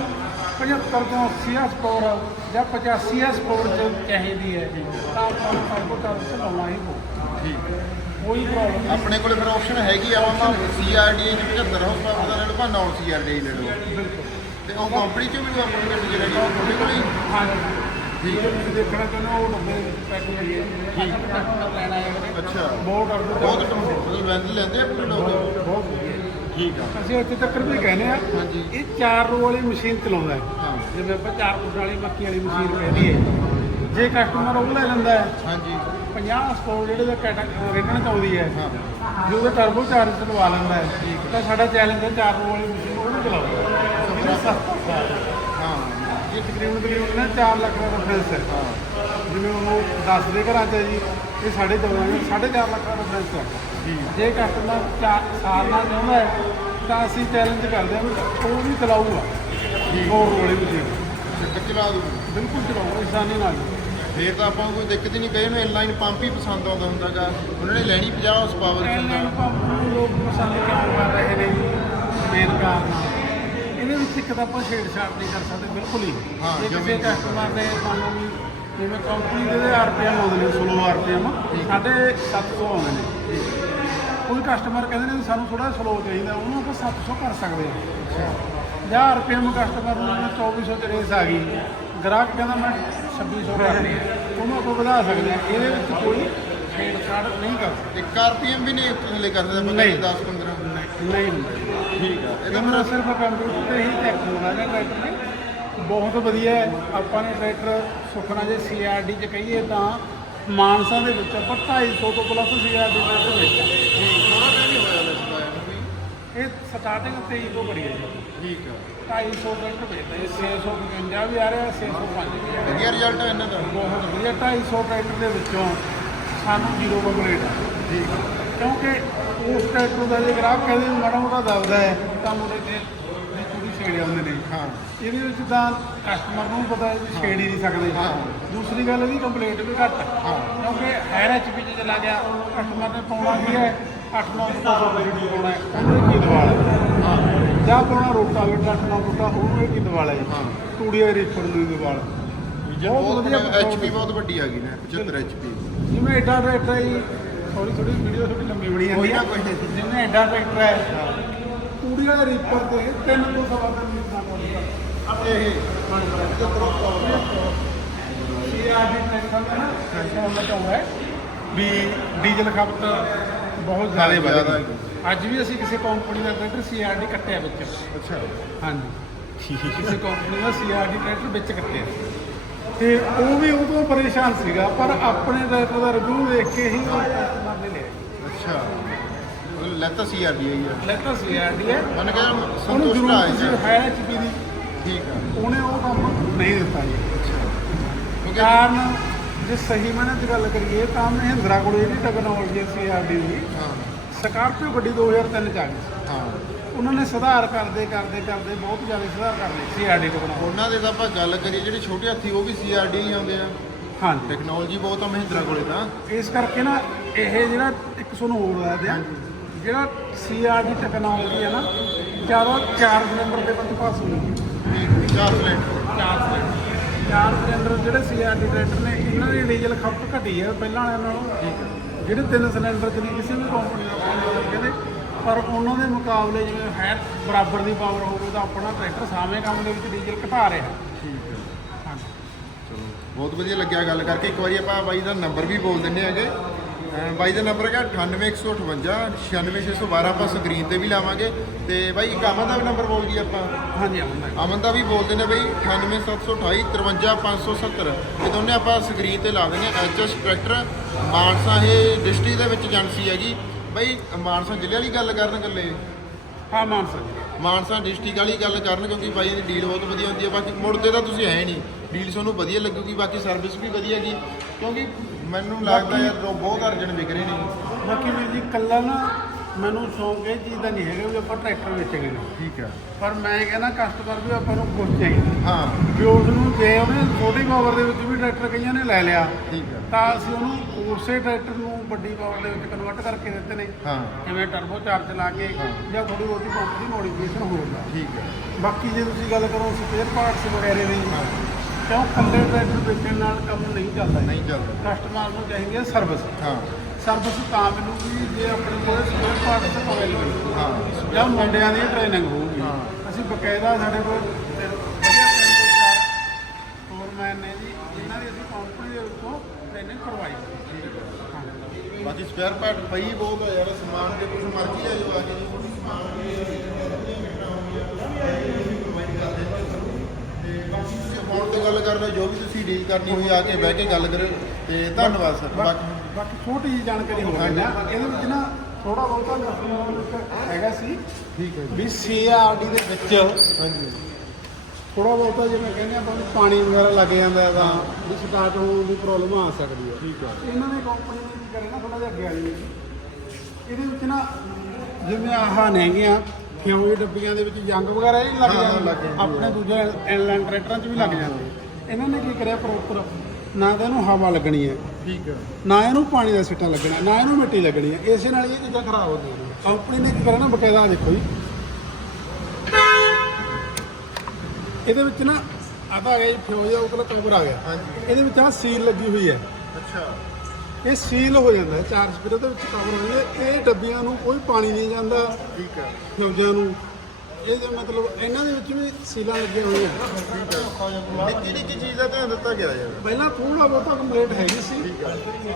Speaker 2: 75 ਤੋਂ 80 ਸਟੋਰ ਜਾਂ 85 ਸਟੋਰ ਚ ਚਾਹੀਦੀ ਹੈ ਤਾਂ ਆਪਾਂ ਨੂੰ ਟਰਬੋ ਚਾਰਜ ਚਲਾਉਣਾ ਹੀ ਪਊ
Speaker 1: ਠੀਕ ਹੈ।
Speaker 2: ਕੋਈ ਪ੍ਰੋਬਲਮ
Speaker 1: ਆਪਣੇ ਕੋਲੇ ਫਿਰ ਆਪਸ਼ਨ ਹੈਗੀ ਆ ਆਪਾਂ ਸੀਆਰਡੀ 75 ਹਾਊਸ ਪਾਵਰ ਦਾ ਲੈ ਲਓ ਭਾਵੇਂ ਨਾਨ ਸੀਆਰਡੀ ਲੈ ਲਓ।
Speaker 2: ਬਿਲਕੁਲ।
Speaker 1: ਤੇ ਉਹ ਕੰਪਨੀ ਚੋਂ ਵੀ ਆਪਣੀ ਗੱਡੀ ਜਿਹੜੀ ਉਹ ਤੁਹਾਡੇ ਕੋਲ ਹੀ?
Speaker 2: ਹਾਂਜੀ।
Speaker 1: ਠੀਕ ਹੈ।
Speaker 2: ਤੁਸੀਂ ਦੇਖਣਾ ਚਾਹੁੰਦੇ ਹੋ ਉਹ ਡੱਬੇ ਪੈਕ ਹੋਈ ਹੈ। ਠੀਕ ਲੈਣਾ ਹੈ।
Speaker 1: ਅੱਛਾ।
Speaker 2: ਬਹੁਤ ਟਰਬੋ
Speaker 1: ਬਹੁਤ ਮਤਲਬ ਵੈਨ ਲੈਂਦੇ ਆ ਆਪਣੇ ਲੋਕ।
Speaker 2: ਬਹੁਤ ਵਧੀਆ।
Speaker 1: ਠੀਕ ਆ।
Speaker 2: ਅਸੀਂ ਇੱਥੇ ਤੱਕ ਵੀ ਕਹਿੰਦੇ ਆ
Speaker 1: ਹਾਂਜੀ।
Speaker 2: ਇਹ ਚਾਰ ਰੋ ਵਾਲੀ ਮਸ਼ੀਨ ਚਲਾਉਂਦਾ ਹੈ।
Speaker 1: ਹਾਂ।
Speaker 2: ਜਿਵੇਂ ਆਪਾਂ ਚਾਰ ਫੁੱਟ ਵਾਲੀ ਮੱਕੀ ਵਾਲੀ ਮਸ਼ੀਨ ਕਹਿੰਦੀ ਹੈ ਜੇ ਕਸਟਮਰ ਉਹ ਲੈ ਲੈਂਦਾ ਹੈ
Speaker 1: ਹਾਂਜੀ।
Speaker 2: 50 ਸਟੋਰ ਜਿਹੜੇ ਦਾ ਕੈਟਾਗਰੀ ਰਿਟਰਨ ਚ ਆਉਂਦੀ ਹੈ
Speaker 1: ਹਾਂ।
Speaker 2: ਜੇ ਉਹਦਾ ਟਰਬੋ ਚਾਰਜ ਲਵਾ ਲੈਂਦਾ ਹੈ ਤਾਂ ਸਾਡਾ ਚੈਲੰਜ ਹੈ ਚਾਰ ਰੋ ਵਾਲੀ ਮਸ਼ੀਨ ਉਹਨੂੰ ਚਲਾਓ ਇਹਦਾ ਸਸਤਾ
Speaker 1: ਹਾਂ।
Speaker 2: ਇਹ ਤਕਰੀਬਨ ਤਕਰੀਬਨ ਨਾ 4 ਲੱਖ ਦਾ ਡਿਫਰੈਂਸ ਹੈ।
Speaker 1: ਹਾਂ।
Speaker 2: ਜਿਵੇਂ ਉਹਨੂੰ ਦੱਸਦੇ ਘਰਾਂ 'ਚ ਹੈ ਜੀ ਇਹ ਸਾਡੇ ਚੌਦਾਂ ਸਾਢੇ ਚਾਰ ਲੱਖ ਦਾ ਡਿਫਰੈਂਸ ਹੈ
Speaker 1: ਠੀਕ
Speaker 2: ਜੇ ਕਸਟਮਰ ਚਾਰ ਸਾਲ ਨਾਲ ਚਾਹੁੰਦਾ ਹੈ ਤਾਂ ਅਸੀਂ ਚੈਲੰਜ ਕਰਦੇ ਹਾਂ ਵੀ ਉਹ ਵੀ ਚਲਾਊਗਾ। ਹੋਰ ਰੋਲੇ ਵੀ
Speaker 1: ਚੱਕਰ ਚਲਾ ਦੂ
Speaker 2: ਬਿਲਕੁਲ ਚਲਾਊਗਾ ਇਨਸਾਨੀ ਨਾਲ।
Speaker 1: ਫੇਰ ਤਾਂ ਆਪਾਂ ਨੂੰ ਕੋਈ ਦਿੱਕਤ ਹੀ ਨਹੀਂ ਕਹੇ ਨੂੰ ਇਨਲਾਈਨ ਪੰਪ ਹੀ ਪਸੰਦ ਆਉਂਦਾ ਹੁੰਦਾਗਾ ਉਹਨਾਂ ਨੇ ਲੈਣੀ 50 ਹਾਰਸ ਪਾਵਰ
Speaker 2: ਐਨਲਾਈਨ ਪੰਪ ਨੂੰ ਲੋਕ ਪਸੰਦ ਕਿਉਂ ਕਰ ਰਹੇ ਨੇ? ਮੇਨ ਕਾਰਨ। ਇਹਦੇ ਵਿੱਚ ਇੱਕ ਤਾਂ ਆਪਾਂ ਛੇੜਛਾੜ ਨਹੀਂ ਕਰ ਸਕਦੇ ਬਿਲਕੁਲ ਹੀ।
Speaker 1: ਹਾਂ,
Speaker 2: ਜੇ ਕਿਸੇ
Speaker 1: ਜਿਵੇਂ-
Speaker 2: ਕਸਟਮਰ ਨੇ ਸਾਨੂੰ ਵੀ ਜਿਵੇਂ ਕੰਪਨੀ ਦੇ ਆਰਪੀਐਮ ਆਉਂਦੇ ਨੇ ਸਲੋ ਆਰਪੀਐਮ ਸਾਡੇ 700 ਆਉਂਦੇ ਨੇ। ਕੋਈ ਕਸਟਮਰ ਕਹਿੰਦੇ ਨੇ ਸਾਨੂੰ ਥੋੜਾ ਸਲੋ ਚਾਹੀਦਾ ਉਹਨੂੰ ਆਪਾਂ 700 ਕਰ ਸਕਦੇ ਹਾਂ। ਜਾਂ ਆਰਪੀਐਮ ਕਸਟਮਰ ਨੂੰ ਜਿਵੇਂ 2400 ਤੇ ਰੇਸ ਆ ਗਈ ਗ੍ਰਾਹਕ ਕਹਿੰਦਾ ਮੈਂ 2600 ਕਰਨੀ ਹੈ ਉਹਨੂੰ ਆਪਾਂ ਵਧਾ ਸਕਦੇ ਹਾਂ। ਇਹਦੇ ਵਿੱਚ ਕੋਈ ਛੇੜਛਾੜ ਨਹੀਂ ਕਰ ਸਕਦੇ।
Speaker 1: 1 ਆਰਪੀਐਮ ਵੀ ਨਹੀਂ ਥੱਲੇ ਕਰ ਸਕਦੇ
Speaker 2: ਨਹੀਂ।
Speaker 1: 10 15
Speaker 2: ਨਹੀਂ। ਹੁੰਦਾ
Speaker 1: ਠੀਕ ਆ।
Speaker 2: ਇਹਦਾ ਮੇਰਾ ਸਿਰਫ ਕੰਪਿਊਟਰ ਤੇ ਹੀ ਚੈੱਕ ਹੋਣਾ ਹੈ ਟਰੈਕਟਰ ਬਹੁਤ ਵਧੀਆ ਹੈ। ਆਪਾਂ ਨੇ ਟਰੈਕਟਰ ਸੁਖਨਾ ਜੇ ਸੀਆਰਡੀ ਚ ਕਹੀਏ ਤਾਂ ਮਾਨਸਾ ਦੇ ਵਿੱਚ ਆਪਾਂ 250 ਤੋਂ ਪਲੱਸ ਸੀਆਰਡੀ ਟਰੈਕਟਰ ਵੇਚਿਆ।
Speaker 1: ਥੋੜਾ ਜਿਹਾ ਨਹੀਂ ਹੋਇਆ ਲੱਗਦਾ ਹੈ ਵੀ।
Speaker 2: ਇਹ ਸਟਾਰਟਿੰਗ 23 ਤੋਂ ਕਰੀ ਹੈ ਜੀ।
Speaker 1: ਠੀਕ ਆ।
Speaker 2: 250 ਟਰੈਕਟਰ ਵੇਚਦਾ ਇਹ 655 ਵੀ ਆ ਰਿਹਾ 605 ਵੀ ਆ ਰਿਹਾ।
Speaker 1: ਵਧੀਆ ਰਿਜ਼ਲਟ ਹੈ ਇਹਨਾਂ ਦਾ।
Speaker 2: ਬਹੁਤ ਵਧੀਆ। 250 ਟਰੈਕਟਰ ਦੇ ਵਿੱਚੋਂ ਸਾਨੂੰ ਜ਼ੀਰੋ ਕੰਪਲੀਟ ਆ।
Speaker 1: ਠੀਕ ਆ।
Speaker 2: ਕਿਉਂਕਿ ਉਸ ਟਰੈਕਟਰ ਦਾ ਜੇ ਗ੍ਰਾਹਕ ਕਹਿੰਦੇ ਮਾੜਾ ਮੋਟਾ ਦਬਦਾ ਹੈ ਤਾਂ ਮੁੰਡੇ ਤੇ ਪੂਰੀ ਛੇੜ ਆਉਂਦੇ ਨੇ।
Speaker 1: ਹਾਂ।
Speaker 2: ਇਹਦੇ ਵਿੱਚ ਤਾਂ ਕਸਟਮਰ ਨੂੰ ਪਤਾ ਹੈ ਵੀ ਛੇੜ ਹੀ ਨਹੀਂ ਸਕਦੇ।
Speaker 1: ਹਾਂ।
Speaker 2: ਦੂਸਰੀ ਗੱਲ ਇਹਦੀ ਕੰਪਲੇਂਟ ਵੀ ਘੱਟ। ਕਿਉਂਕਿ ਹਾਇਰ ਐਚਪੀ ਚ ਚਲਾ ਗਿਆ ਕਸਟਮਰ ਨੇ ਪਾਉਣਾ ਕੀ ਹੈ? 8-9 ਫੁੱਟਾ ਸੋਲਿਡ ਪਾਉਣਾ ਹੈ? ਉਹਨੂੰ ਕੀ ਦਵਾਲ ਹੈ? ਜਾਂ ਪਾਉਣਾ ਰੋਟਾ ਵੇਟਾ 8-9 ਫੁੱਟਾ ਉਹਨੂੰ ਇਹ ਕੀ ਦਵਾਲ ਹੈ?
Speaker 1: ਹਾਂ।
Speaker 2: ਤੂੜੀਆ ਰੀਫਰ ਨੂੰ ਦਵਾਲ
Speaker 1: ਬਹੁਤ
Speaker 2: ਵਧੀਆ
Speaker 1: ਐਚਪੀ ਬਹੁਤ ਵੱਡੀ ਆ ਗਈ ਨੇ 75 ਐਚਪੀ।
Speaker 2: ਜਿਵੇਂ ਐਡਾ ਟਰੈਕਟਰ ਹੈ ਥੋੜੀ ਥੋੜੀ ਵੀਡੀਓ ਥੋੜੀ ਲੰਬੀ ਬਣੀ ਜਾਂਦੀ ਹੈ। ਜਿਵੇਂ ਐਡਾ ਟਰੈਕਟਰ ਹੈ ਤੂੜੀਆ ਦੇ ਰੀਫਰ ਤੇ ਤਿੰਨ ਤੋਂ ਸਵਾ ਤਿੰਨ ਮੀਟਰ ਦਾ
Speaker 1: ਆਪਣੇ ਇਹ
Speaker 2: ਸੀਆਰਡੀ ਨਾ ਦਾ ਹੈ ਵੀ ਡੀਜ਼ਲ ਖਪਤ ਬਹੁਤ ਜ਼ਿਆਦਾ ਵੱਧ ਗਈ ਅੱਜ ਵੀ ਅਸੀਂ ਕਿਸੇ ਕੰਪਨੀ ਦਾ ਟਰੈਕਟਰ ਸੀਆਰਡੀ ਕੱਟਿਆ ਵਿੱਚ।
Speaker 1: ਅੱਛਾ।
Speaker 2: ਹਾਂਜੀ। ਕਿਸੇ ਕੰਪਨੀ ਦਾ ਸੀਆਰਡੀ ਟਰੈਕਟਰ ਵਿੱਚ ਕੱਟਿਆ। ਤੇ ਉਹ ਵੀ ਉਹ ਤੋਂ ਪਰੇਸ਼ਾਨ ਸੀਗਾ ਪਰ ਆਪਣੇ ਟਰੈਕਟਰ ਦਾ ਰਿਵਿਊ ਦੇਖ ਕੇ ਹੀ ਉਹ ਕਸਟਮਰ ਨੇ ਲਿਆ।
Speaker 1: ਅੱਛਾ। ਉਹ ਲੈਤਾ ਹੈ
Speaker 2: ਸੀਆਰਡੀ ਹੈ
Speaker 1: ਸੰਤੁਸ਼ਟ
Speaker 2: ਹੈ ਐਚਪੀ ਦੀ।
Speaker 1: ਠੀਕ ਆ।
Speaker 2: ਉਹਨੇ ਉਹ ਕੰਮ ਨਹੀਂ ਦਿੱਤਾ ਜੀ। ਕਾਰਨ ਜੇ ਸਹੀ ਮਾਇਨੇ 'ਚ ਗੱਲ ਕਰੀਏ ਤਾਂ ਮਹਿੰਦਰਾ ਕੋਲ ਇਹਦੀ ਟੈਕਨੋਲੋਜੀ ਸੀਆਰਡੀ ਦੀ
Speaker 1: ਹਾਂ।
Speaker 2: ਸਕਾਰਪੀਓ ਗੱਡੀ 2003 ਚ ਆ ਗਈ ਸੀ।
Speaker 1: ਹਾਂ।
Speaker 2: ਉਹਨਾਂ ਨੇ ਸੁਧਾਰ ਕਰਦੇ ਕਰਦੇ ਕਰਦੇ ਬਹੁਤ ਜ਼ਿਆਦਾ ਸੁਧਾਰ ਕਰ ਲਏ ਸੀਆਰਡੀ ਟੈਕਨੋਲੋਜੀ
Speaker 1: ਉਹਨਾਂ ਦੇ ਤਾਂ ਆਪਾਂ ਗੱਲ ਕਰੀਏ ਜਿਹੜੇ ਛੋਟੇ ਹਾਥੀ ਉਹ ਵੀ ਸੀਆਰਡੀ ਹੀ ਆਉਂਦੇ ਆ।
Speaker 2: ਹਾਂਜੀ।
Speaker 1: ਟੈਕਨੋਲੋਜੀ ਬਹੁਤ ਆ ਮਹਿੰਦਰਾ ਕੋਲੇ ਤਾਂ।
Speaker 2: ਇਸ ਕਰਕੇ ਨਾ ਇਹ ਜਿਹੜਾ ਇੱਕ ਤੁਹਾਨੂੰ ਹੋਰ ਦੱਸਦੇ ਆ ਜਿਹੜਾ ਸੀਆਰਡੀ ਟੈਕਨੋਲੋਜੀ ਹੈ ਨਾ ਜ਼ਿਆਦਾ ਚਾਰ ਸਿਲੰਡਰ ਦੇ ਵਿੱਚ ਪਾਸ ਹੋਣੀ
Speaker 1: ਠੀਕ ਚਾਰ ਸਿਲੰਡਰ
Speaker 2: ਚਾਰ ਸਿਲੰਡਰ ਚਾਰ ਸਿਲੰਡਰ ਜਿਹੜੇ ਸੀਆਰਡੀ ਟਰੈਕਟਰ ਨੇ ਇਹਨਾਂ ਦੀ ਡੀਜ਼ਲ ਖਪਤ ਘਟੀ ਹੈ ਪਹਿਲਾਂ ਵਾਲਿਆਂ ਨਾਲੋਂ। ਜਿਹੜੇ ਤਿੰਨ ਸਿਲੰਡਰ ਨਹੀਂ ਕਿਸੇ ਵੀ ਕੰਪਨੀ ਦਾ ਪਾਉਂਦੇ ਕਹਿੰਦੇ ਪਰ ਉਹਨਾਂ ਦੇ ਮੁਕਾਬਲੇ ਜਿਵੇਂ ਹੈ ਬਰਾਬਰ ਦੀ ਪਾਵਰ ਹੋਵੇ ਤਾਂ ਆਪਣਾ ਟਰੈਕਟਰ ਸਾਵੇਂ ਕੰਮ ਦੇ ਵਿੱਚ ਡੀਜ਼ਲ ਘਟਾ ਰਿਹਾ।
Speaker 1: ਠੀਕ ਹੈ
Speaker 2: ਹਾਂਜੀ।
Speaker 1: ਚਲੋ ਬਹੁਤ ਵਧੀਆ ਲੱਗਿਆ ਗੱਲ ਕਰਕੇ। ਇੱਕ ਵਾਰੀ ਆਪਾਂ ਬਾਈ ਦਾ ਨੰਬਰ ਵੀ ਬੋਲ ਦਿੰਨੇ ਹੈਗੇ। ਅਹ ਬਾਈ ਦਾ ਨੰਬਰ ਹੈਗਾ 98158 96612 ਆਪਾਂ ਸਕਰੀਨ ਤੇ ਵੀ ਲਾਵਾਂਗੇ। ਤੇ ਬਾਈ ਇੱਕ ਅਮਨ ਦਾ ਵੀ ਨੰਬਰ ਬੋਲ ਗਈ ਆਪਾਂ।
Speaker 2: ਹਾਂਜੀ
Speaker 1: ਅਮਨ ਦਾ। ਵੀ ਬੋਲ ਦਿੰਨੇ ਬਈ 98728 53570 ਇਹ ਦੋਨੇ ਆਪਾਂ ਸਕਰੀਨ ਤੇ ਲਾ ਦਿੰਨੇ ਐਚਐਸ ਟਰੈਕਟਰ ਮਾਨਸਾ ਇਹ ਡਿਸਟ੍ਰਿਕਟ ਦੇ ਵਿੱਚ ਏਜੰਸੀ ਹੈਗੀ। ਬਈ ਮਾਨਸਾ ਜ਼ਿਲ੍ਹੇ ਵਾਲੀ ਗੱਲ ਕਰਨ ਗੱਲੇ
Speaker 2: ਹਾਂ ਮਾਨਸਾ ਜੀ
Speaker 1: ਮਾਨਸਾ ਡਿਸਟ੍ਰਿਕਟ ਵਾਲੀ ਗੱਲ ਕਰਨ ਕਿਉਂਕਿ ਬਾਈਆਂ ਦੀ ਡੀਲ ਬਹੁਤ ਵਧੀਆ ਹੁੰਦੀ ਹੈ। ਬਾਕੀ ਮੁੜਦੇ ਤਾਂ ਤੁਸੀਂ ਹੈ ਨਹੀਂ। ਡੀਲ ਤੁਹਾਨੂੰ ਵਧੀਆ ਲੱਗੂਗੀ। ਬਾਕੀ ਸਰਵਿਸ ਵੀ ਵਧੀਆ ਹੈਗੀ। ਕਿਉਂਕਿ ਮੈਨੂੰ ਲੱਗਦਾ ਯਾਰ ਲੋ- ਬਹੁਤ ਅਰਜਨ ਵਿਕ ਰਹੇ ਨੇ।
Speaker 2: ਬਾਕੀ ਵੀਰ ਜੀ ਕੱਲਾ ਨਾ ਮੈਨੂੰ ਸ਼ੌਂਕ ਇਹ ਚੀਜ਼ ਦਾ ਨਹੀਂ ਹੈਗਾ ਵੀ ਆਪਾਂ ਟਰੈਕਟਰ ਵੇਚਾਂਗੇ।
Speaker 1: ਠੀਕ ਹੈ
Speaker 2: ਪਰ ਮੈਂ ਕਹਿੰਦਾ ਕਸਟਮਰ ਵੀ ਆਪਾਂ ਨੂੰ ਕੁਛ ਚਾਹੀਦਾ
Speaker 1: ਹਾਂ।
Speaker 2: ਵੀ ਉਸ ਨੂੰ ਜੇ ਉਹਨੇ ਛੋਟੀ ਪਾਵਰ ਦੇ ਵਿੱਚ ਵੀ ਟਰੈਕਟਰ ਕਈਆਂ ਨੇ ਲੈ ਲਿਆ
Speaker 1: ਠੀਕ ਹੈ
Speaker 2: ਤਾਂ ਅਸੀਂ ਉਹਨੂੰ ਉਸੇ ਟਰੈਕਟਰ ਨੂੰ ਵੱਡੀ ਪਾਵਰ ਦੇ ਵਿੱਚ ਕਨਵਰਟ ਕਰਕੇ ਦਿੱਤੇ ਨੇ।
Speaker 1: ਹਾਂ।
Speaker 2: ਜਿਵੇਂ ਟਰਬੋ ਚਾਰਜ ਲਾ ਕੇ। ਜਾਂ ਥੋੜੀ ਬਹੁਤੀ ਪੰਪ ਦੀ ਮੋਡੀਫਿਕੇਸ਼ਨ ਹੋਊਗਾ
Speaker 1: ਠੀਕ ਹੈ
Speaker 2: ਬਾਕੀ ਜੇ ਤੁਸੀਂ ਗੱਲ ਕਰੋ ਸਪੇਅਰ ਪਾਰਟਸ ਵਗੈਰੇ ਦੀ ਕਿਉਂ ਕੱਲੇ ਟਰੈਕਟਰ ਵੇਚਣ ਨਾਲ ਕੰਮ ਨਹੀਂ ਚੱਲਦਾ
Speaker 1: ਨਹੀਂ ਚੱਲਦਾ।
Speaker 2: ਕਸਟਮਰ ਨੂੰ ਚਾਹੀਦੀ ਹੈ ਸਰਵਿਸ
Speaker 1: ਹਾਂ।
Speaker 2: ਸਰਵਿਸ ਤਾਂ ਮਿਲੂਗੀ ਜੇ ਆਪਣੇ ਕੋਲ ਸਪੇਅਰ ਪਾਰਟਸ ਅਵੇਲੇਬਲ
Speaker 1: ਹਾਂ
Speaker 2: ਜਾਂ ਮੁੰਡਿਆਂ ਦੀ ਟ੍ਰੇਨਿੰਗ ਹੋਊਗੀ।
Speaker 1: ਹਾਂ।
Speaker 2: ਅਸੀਂ ਬਕਾਇਦਾ ਸਾਡੇ ਕੋਲ ਫੋਰਮੈਨ ਨੇ ਜੀ ਜਿਨ੍ਹਾਂ ਦੀ ਅਸੀਂ ਕੰਪਨੀ ਦੇ ਵਿੱਚੋਂ ਟ੍ਰੇਨਿੰਗ ਕਰਵਾਈ ਹਾਂ।
Speaker 1: ਬਾਕੀ ਸਪੇਅਰ ਪਾਰਟ ਪਈ ਬਹੁਤ ਆ ਯਾਰ ਸਮਾਨ ਜੇ ਕੁਝ ਮਰਜ਼ੀ ਆ ਜੋ ਆ ਕੇ ਜੀ। ਸਮਾਨ ਵੀ ਤੇ ਬਾਕੀ ਹੁਣ ਤੋਂ ਗੱਲ ਕਰਨਾ ਜੋ ਵੀ ਤੁਸੀਂ ਡੀਲ ਕਰਨੀ ਹੋਈ ਆ ਕੇ ਬਹਿ ਕੇ ਗੱਲ ਕਰਿਓ। ਤੇ ਧੰਨਵਾਦ ਸਰ ਬਾਕੀ
Speaker 2: ਬਾਕੀ ਛੋਟੀ ਜਿਹੀ ਜਾਣਕਾਰੀ ਹੋ ਗਈ ਨਾ ਇਹਦੇ ਵਿੱਚ ਨਾ ਥੋੜਾ ਬਹੁਤਾ ਦੱਸਣਾ ਹੈਗਾ ਸੀ।
Speaker 1: ਠੀਕ ਹੈ ਜੀ।
Speaker 2: ਵੀ ਸੀਆਰਡੀ ਦੇ ਵਿੱਚ
Speaker 1: ਹਾਂਜੀ।
Speaker 2: ਥੋੜਾ ਬਹੁਤਾ ਜਿਵੇਂ ਕਹਿੰਦੇ ਆਪਾਂ ਪਾਣੀ ਵਗੈਰਾ ਲੱਗ ਜਾਂਦਾ ਹੈ ਤਾਂ ਵੀ ਸਟਾਰਟ ਹੋਣ ਦੀ ਪ੍ਰੋਬਲਮ ਆ ਸਕਦੀ ਹੈ।
Speaker 1: ਠੀਕ ਹੈ।
Speaker 2: ਇਹਨਾਂ ਨੇ ਕੰਪਨੀ ਨੇ ਕੀ ਕਰਿਆ ਨਾ ਥੋੜਾ ਜਿਹਾ ਅੱਗੇ ਆ ਜੀ। ਇਹਦੇ ਵਿੱਚ ਨਾ ਜਿਵੇਂ ਆਹ ਨੇਗੀਆਂ ਫਿਊਜ਼ ਡੱਬੀਆਂ ਦੇ ਵਿੱਚ ਜੰਗ ਵਗੈਰਾ ਇਹ ਲੱਗ
Speaker 1: ਹਾਂ, ਹਾਂ,
Speaker 2: ਜਾਂਦੇ।
Speaker 1: ਲੱਗ ਜਾਂਦੀ
Speaker 2: ਆਪਣੇ ਦੂਜੇ ਇਨਲਾਈਨ ਟਰੈਕਟਰਾਂ 'ਚ ਵੀ ਲੱਗ ਜਾਂਦੇ ਇਹਨਾਂ ਨੇ ਕੀ ਕਰਿਆ ਪ੍ਰੋਪਰ ਨਾ ਤਾਂ ਇਹਨੂੰ ਹਵਾ ਲੱਗਣੀ ਹੈ।
Speaker 1: ਠੀਕ ਹੈ।
Speaker 2: ਨਾ ਇਹਨੂੰ ਪਾਣੀ ਦਾ ਸਿੱਟਾ ਲੱਗਣਾ ਨਾ ਇਹਨੂੰ ਮਿੱਟੀ ਲੱਗਣੀ ਹੈ। ਇਸੇ ਨਾਲ ਇਹ ਚੀਜ਼ਾਂ ਖਰਾਬ ਹੁੰਦੀਆਂ ਨੇ ਕੰਪਨੀ ਨੇ ਕੀ ਕਰਿਆ ਨਾ ਬਕਾਇਦਾ ਦੇਖੋ ਜੀ। ਇਹਦੇ ਵਿੱਚ ਨਾ ਆ ਤਾਂ ਆ ਗਿਆ ਜੀ ਫਿਊਜ਼ ਉਹਦਾ ਕਵਰ ਆ ਗਿਆ।
Speaker 1: ਹਾਂਜੀ।
Speaker 2: ਇਹਦੇ ਵਿੱਚ ਆ ਸੀਲ ਲੱਗੀ ਹੋਈ ਹੈ।
Speaker 1: ਅੱਛਾ।
Speaker 2: ਇਹ ਸੀਲ ਹੋ ਜਾਂਦਾ ਚਾਰ ਸਪੀਡ ਦੇ ਵਿੱਚ ਕਵਰ ਹੋ ਜਾਂਦਾ ਇਹ ਡੱਬੀਆਂ ਨੂੰ ਕੋਈ ਪਾਣੀ ਨਹੀਂ ਜਾਂਦਾ।
Speaker 1: ਠੀਕ ਹੈ।
Speaker 2: ਫਿਊਜ਼ਾਂ ਨੂੰ। ਇਹਦੇ ਮਤਲਬ ਇਹਨਾਂ ਦੇ ਵਿੱਚ ਵੀ ਸੀਲਾਂ ਲੱਗੀਆਂ ਹੋਈਆਂ।
Speaker 1: ਨਿੱਕੀ ਨਿੱਕੀ ਚੀਜ਼ ਦਾ ਧਿਆਨ ਦਿੱਤਾ ਗਿਆ ਯਾਰ।
Speaker 2: ਪਹਿਲਾਂ ਥੋੜਾ ਬਹੁਤਾ ਕੰਪਲੀਟ ਹੈਗੀ ਸੀ।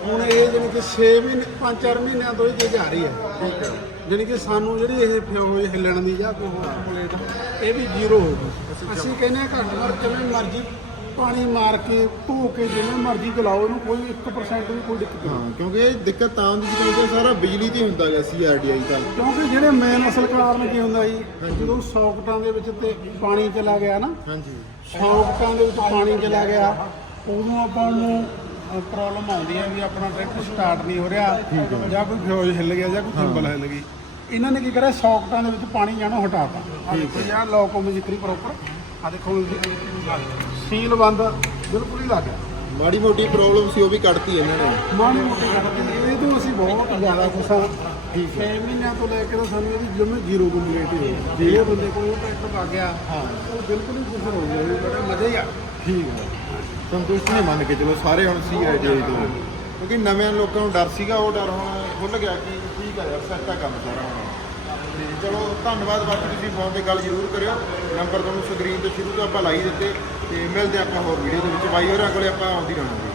Speaker 2: ਹੁਣ ਇਹ ਜਾਣੀ ਕਿ 6 ਮਹੀਨੇ 5-4 ਮਹੀਨਿਆਂ ਤੋਂ ਇਹ ਚੀਜ਼ ਆ ਰਹੀ ਹੈ। ਜਾਣੀ ਕਿ ਸਾਨੂੰ ਜਿਹੜੀ ਇਹ ਫਿਊਜ਼ ਹਿੱਲਣ ਦੀ ਜਾਂ ਕੋਈ ਹੋਰ ਕੰਪਲੀਟ ਇਹ ਵੀ ਜ਼ੀਰੋ ਹੋ ਗਈ। ਅਸੀਂ ਕਹਿੰਦੇ ਹਾਂ ਘੱਟ ਘੱਟ ਜਿਵੇਂ ਮਰਜ਼ੀ ਪਾਣੀ ਮਾਰ ਕੇ ਧੋ ਕੇ ਜਿਵੇਂ ਮਰਜ਼ੀ ਚਲਾਓ ਇਹਨੂੰ ਕੋਈ 1% ਵੀ ਕੋਈ ਦਿੱਕਤ ਨਹੀਂ।
Speaker 1: ਹਾਂ ਕਿਉਂਕਿ ਇਹ ਦਿੱਕਤ ਤਾਂ ਹੁੰਦੀ ਸੀ ਕਿਉਂਕਿ ਸਾਰਾ ਬਿਜਲੀ ਤੇ ਹੁੰਦਾ ਗਿਆ ਸੀਆਰਡੀਆਈ ਦਾ।
Speaker 2: ਕਿਉਂਕਿ ਜਿਹੜੇ ਮੇਨ ਅਸਲ ਕਾਰਨ ਕੀ ਹੁੰਦਾ ਜੀ ਜਦੋਂ ਸੌਕਟਾਂ ਦੇ ਵਿੱਚ ਤੇ ਪਾਣੀ ਚਲਾ ਗਿਆ ਨਾ
Speaker 1: ਹਾਂਜੀ।
Speaker 2: ਸੌਕਟਾਂ ਦੇ ਵਿੱਚ ਪਾਣੀ ਚਲਾ ਗਿਆ ਉਦੋਂ ਆਪਾਂ ਨੂੰ ਪ੍ਰੋਬਲਮ ਆਉਂਦੀ ਹੈ ਵੀ ਆਪਣਾ ਟਰੈਕਟਰ ਸਟਾਰਟ ਨਹੀਂ ਹੋ ਰਿਹਾ ਜਾਂ ਕੋਈ ਫਿਊਜ਼ ਹਿੱਲ ਗਿਆ ਜਾਂ ਕੋਈ ਸਿੰਬਲ ਹਿੱਲ ਗਈ। ਇਹਨਾਂ ਨੇ ਕੀ ਕਰਿਆ ਸੌਕਟਾਂ ਦੇ ਵਿੱਚ ਪਾਣੀ ਜਾਣੋ ਹਟਾਤਾ ਆ ਦੇਖੋ ਯਾਰ ਲੋਕ ਜਿਕਰੀ ਪ੍ਰੋਪਰ ਆ ਦੇਖੋ ਸੀਲ ਬੰਦ ਬਿਲਕੁਲ ਹੀ ਲੱਗ ਗਿਆ।
Speaker 1: ਮਾੜੀ ਮੋਟੀ ਪ੍ਰੋਬਲਮ ਸੀ ਉਹ ਵੀ ਕੱਢਤੀ ਇਹਨਾਂ ਨੇ।
Speaker 2: ਮਾੜੀ ਮੋਟੀ ਗੱਲ ਇਹ ਤੋਂ ਅਸੀਂ ਬਹੁਤ ਜ਼ਿਆਦਾ ਖੁਸ਼ ਹਾਂ ਠੀਕ ਹੈ। 6 ਮਹੀਨਿਆਂ ਤੋਂ ਲੈ ਕੇ ਤਾਂ ਸਾਨੂੰ ਇਹਦੀ ਜਮੇ ਜ਼ੀਰੋ ਕੰਪਲੀਟ ਹੀ ਜੇ। ਬੰਦੇ ਕੋਲ ਉਹ ਟਰੈਕਟਰ ਆ ਗਿਆ ਹਾਂ। ਉਹ ਬਿਲਕੁਲ ਹੀ ਖੁਸ਼ ਹੋ ਗਿਆ ਬੜਾ ਮਜ਼ਾ ਹੀ ਆ।
Speaker 1: ਠੀਕ ਹੈ। ਸੰਤੁਸ਼ਟ ਨਹੀਂ ਮੰਨ ਕੇ ਚਲੋ ਸਾਰੇ ਹੁਣ ਸੀਆਰਡੀਆਈ ਤੋਂ ਕਿਉਂਕਿ ਨਵੇਂ ਲੋਕਾਂ ਨੂੰ ਡਰ ਸੀਗਾ ਉਹ ਡਰ ਹੁਣ ਖੁੱਲ ਗਿਆ ਕਿ ਠੀਕ ਹੈ ਯਾਰ ਸੈੱਟ ਆ ਕੰਮ ਸਾਰਾ ਹੁਣ। ਤੇ ਚਲੋ, ਧੰਨਵਾਦ ਬਾਕੀ ਤੁਸੀਂ ਫੋਨ ਤੇ ਗੱਲ ਜ਼ਰੂਰ ਕਰਿਓ। ਨੰਬਰ ਤੁਹਾਨੂੰ ਸਕਰੀਨ ਤੇ ਸ਼ੁਰੂ ਤੋਂ ਆਪਾਂ ਲਾਈ ਦਿੱਤੇ ਤੇ ਮਿਲਦੇ ਆਪਾਂ ਹੋਰ ਵੀਡੀਓ ਦੇ ਵਿੱਚ। ਬਾਈ ਹੋਰਾਂ ਕੋਲੇ ਆਪਾਂ ਆਉਂਦੀ ਰਹਾਂਗੇ।